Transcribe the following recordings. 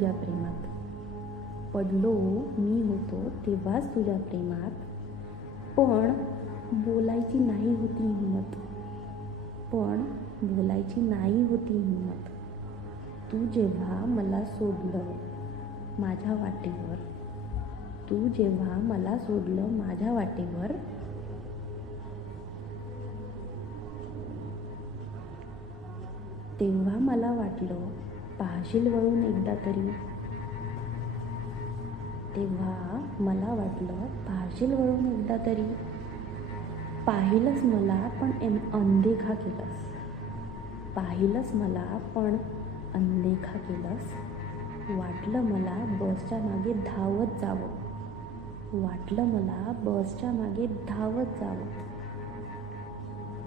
तुझ्या प्रेमात. पडलो मी होतो तेव्हाच तुझ्या प्रेमात. पण बोलायची नाही होती हिंमत. पण बोलायची नाही होती हिंमत. तू जेव्हा मला सोडलं माझ्या वाटेवर तू जेव्हा मला सोडलं माझ्या वाटेवर तेव्हा मला वाटलं पाहशील वळून एकदा तरी. तेव्हा मला वाटलं पाहशील वळून एकदा तरी. पाहिलंच मला पण एम अनदेखा केलंस. पाहिलंच मला पण अनदेखा केलंस. वाटलं मला बसच्या मागे धावत जावं. वाटलं मला बसच्या मागे धावत जावं.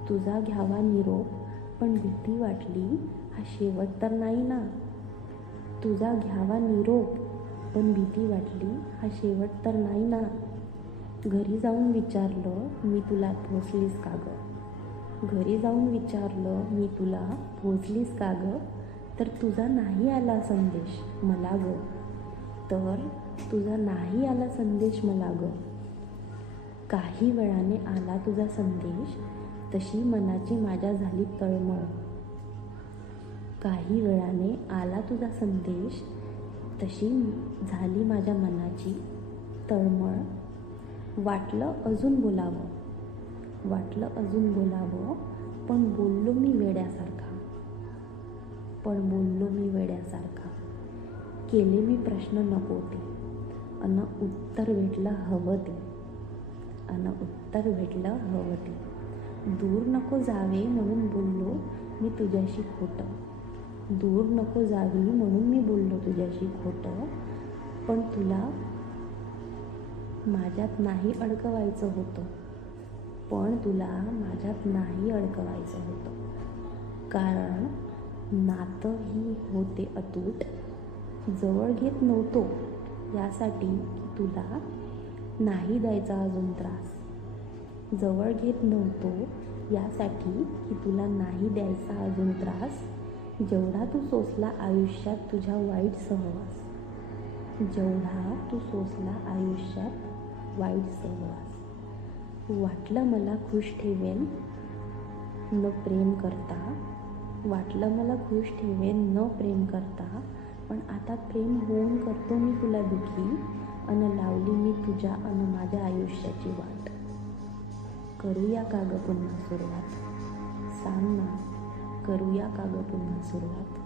तुझा घ्यावा निरोप पण भीती वाटली. हा शेवट तर नाही ना? तुझा घ्यावा निरोप. पण भीती वाटली हा शेवट तर नाही ना? घरी जाऊन विचारलं मी तुला पोचलीस का गं? घरी जाऊन विचारलं मी तुला पोचलीस का गं? तर तुझा नाही आला संदेश मला गं. तर तुझा नाही आला संदेश मला गं. काही वेळाने आला तुझा संदेश तशी मनाची माझ्या झाली तळमळ. काही वेळाने आला तुझा संदेश तशी झाली माझ्या मनाची तळमळ. वाटलं अजून बोलावं वाटलं अजून बोलावं पण बोललो मी वेड्यासारखा. पण बोललो मी वेड्यासारखा. केले मी प्रश्न नको ते. अन उत्तर भेटलं हवं ते. अन उत्तर भेटलं हवं ते. दूर नको जावे म्हणून बोललो मी तुझ्याशी खोटं. दूर नको जावी म्हणून मी बोललो तुझ्याशी खोटं पण तुला माझ्यात नाही अडकवायचं होतं. पण तुला माझ्यात नाही अडकवायचं होतं. कारण नातं ही होते अतूट. जवळ घेत नव्हतो. यासाठी की तुला नाही द्यायचा अजून त्रास. जवळ घेत नव्हतो. यासाठी की तुला नाही द्यायचा अजून त्रास जेवढा तू सोसला आयुष्यात तुझ्या वाईट सहवास. जेवढा तू सोसला आयुष्यात वाईट सहवास. वाटलं मला खुश ठेवेन न प्रेम करता. वाटलं मला खुश ठेवेन न प्रेम करता. पण आता प्रेम होऊन करतो मी तुला दुखी अन लावली मी तुझ्या अन माझ्या आयुष्याची वाट. करूया का पुन्हा सुरुवात. सांग ना करूया का पुन्हा सुरुवात.